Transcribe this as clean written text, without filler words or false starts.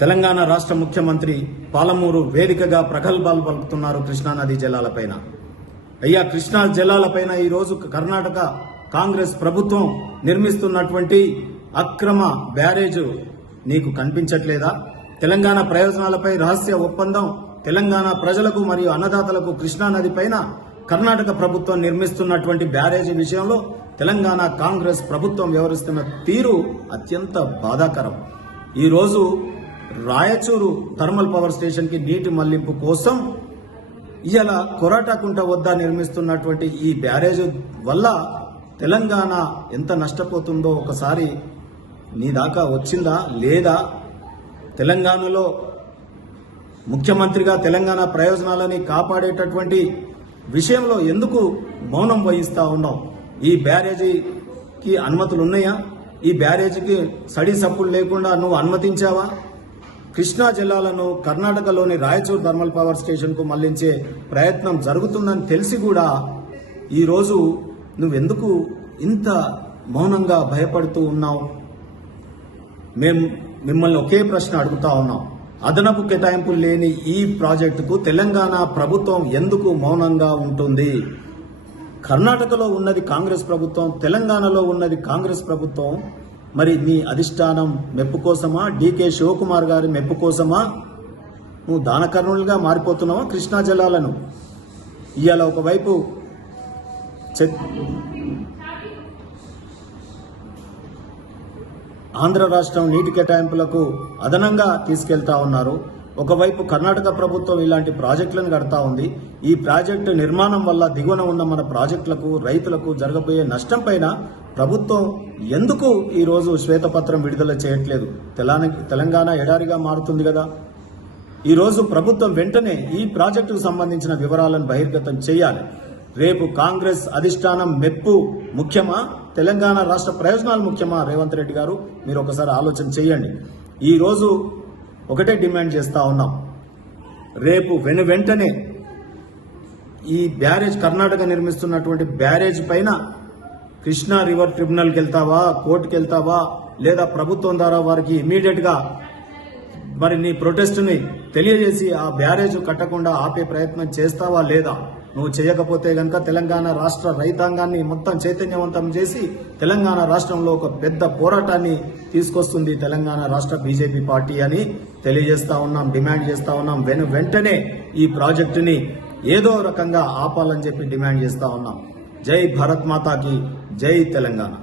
తెలంగాణ రాష్ట్ర ముఖ్యమంత్రి పాలమూరు వేదికగా ప్రగల్భాలు పలుకుతున్నారు కృష్ణానది జలాలపైన. అయ్యా, కృష్ణా జలాలపైన ఈరోజు కర్ణాటక కాంగ్రెస్ ప్రభుత్వం నిర్మిస్తున్నటువంటి అక్రమ బ్యారేజ్ నీకు కనిపించట్లేదా? తెలంగాణ ప్రయోజనాలపై రహస్య ఒప్పందం తెలంగాణ ప్రజలకు మరియు అన్నదాతలకు కృష్ణానది పైన కర్ణాటక ప్రభుత్వం నిర్మిస్తున్నటువంటి బ్యారేజీ విషయంలో తెలంగాణ కాంగ్రెస్ ప్రభుత్వం వ్యవహరిస్తున్న తీరు అత్యంత బాధాకరం. ఈరోజు రాయచూరు థర్మల్ పవర్ స్టేషన్ కి నీటి మళ్లింపు కోసం ఇవాళ కొరాటాకుంట వద్ద నిర్మిస్తున్నటువంటి ఈ బ్యారేజ్ వల్ల తెలంగాణ ఎంత నష్టపోతుందో ఒకసారి నీ దాకా వచ్చిందా లేదా? తెలంగాణలో ముఖ్యమంత్రిగా తెలంగాణ ప్రయోజనాలని కాపాడేటటువంటి విషయంలో ఎందుకు మౌనం వహిస్తా ఉన్నావు? ఈ బ్యారేజీకి అనుమతులు ఉన్నాయా? ఈ బ్యారేజీకి సడి సప్పుడు లేకుండా నువ్వు అనుమతించావా? కృష్ణా జిల్లాలను కర్ణాటకలోని రాయచూర్ థర్మల్ పవర్ స్టేషన్ కు మళ్లించే ప్రయత్నం జరుగుతుందని తెలిసి కూడా ఈరోజు నువ్వెందుకు ఇంత మౌనంగా భయపడుతూ ఉన్నావు? మేము మిమ్మల్ని ఒకే ప్రశ్న అడుగుతా ఉన్నాం. అదనపు కేటాయింపులు లేని ఈ ప్రాజెక్టుకు తెలంగాణ ప్రభుత్వం ఎందుకు మౌనంగా ఉంటుంది? కర్ణాటకలో ఉన్నది కాంగ్రెస్ ప్రభుత్వం, తెలంగాణలో ఉన్నది కాంగ్రెస్ ప్రభుత్వం. మరి నీ అధిష్టానం మెప్పు కోసమా, డీకే శివకుమార్ గారి మెప్పు కోసమా నువ్వు దానకర్ణులుగా మారిపోతున్నావా కృష్ణా జలాలను? ఇవాళ ఒకవైపు ఆంధ్ర రాష్ట్రం నీటి కేటాయింపులకు అదనంగా తీసుకెళ్తా ఉన్నారు. ఒకవైపు కర్ణాటక ప్రభుత్వం ఇలాంటి ప్రాజెక్టులను కడతా ఉంది. ఈ ప్రాజెక్టు నిర్మాణం వల్ల దిగువన ఉన్న మన ప్రాజెక్టులకు, రైతులకు జరగబోయే నష్టం పైన ప్రభుత్వం ఎందుకు ఈరోజు శ్వేతపత్రం విడుదల చేయట్లేదు? తెలంగాణ ఎడారిగా మారుతుంది కదా. ఈరోజు ప్రభుత్వం వెంటనే ఈ ప్రాజెక్టుకు సంబంధించిన వివరాలను బహిర్గతం చేయాలి. రేపు కాంగ్రెస్ అధిష్టానం మెప్పు ముఖ్యమా, తెలంగాణ రాష్ట్ర ప్రయోజనాలు ముఖ్యమా? రేవంత్ రెడ్డి గారు, మీరు ఒకసారి ఆలోచన చేయండి. ఈరోజు ఒకటే డిమాండ్ చేస్తా ఉన్నాం. రేపు వెంటనే ఈ బ్యారేజ్, కర్ణాటక నిర్మిస్తున్నటువంటి బ్యారేజ్ పైన కృష్ణా రివర్ ట్రిబ్యునల్కి వెళ్తావా, కోర్టుకి వెళ్తావా, లేదా ప్రభుత్వం ద్వారా వారికి ఇమీడియట్ గా మరి నీ ప్రొటెస్ట్ ని తెలియజేసి ఆ బ్యారేజ్ కట్టకుండా ఆపే ప్రయత్నం చేస్తావా లేదా? నువ్వు చేయకపోతే గనక తెలంగాణ రాష్ట్ర రైతాంగాన్ని మొత్తం చైతన్యవంతం చేసి తెలంగాణ రాష్ట్రంలో ఒక పెద్ద పోరాటాన్ని తీసుకొస్తుంది తెలంగాణ రాష్ట్ర బీజేపీ పార్టీ అని తెలియజేస్తా ఉన్నాం, డిమాండ్ చేస్తా ఉన్నాం. వెంటనే ఈ ప్రాజెక్టుని ఏదో రకంగా ఆపాలని చెప్పి డిమాండ్ చేస్తా ఉన్నాం. జై భారత్ మాతాకి జై తెలంగాణ.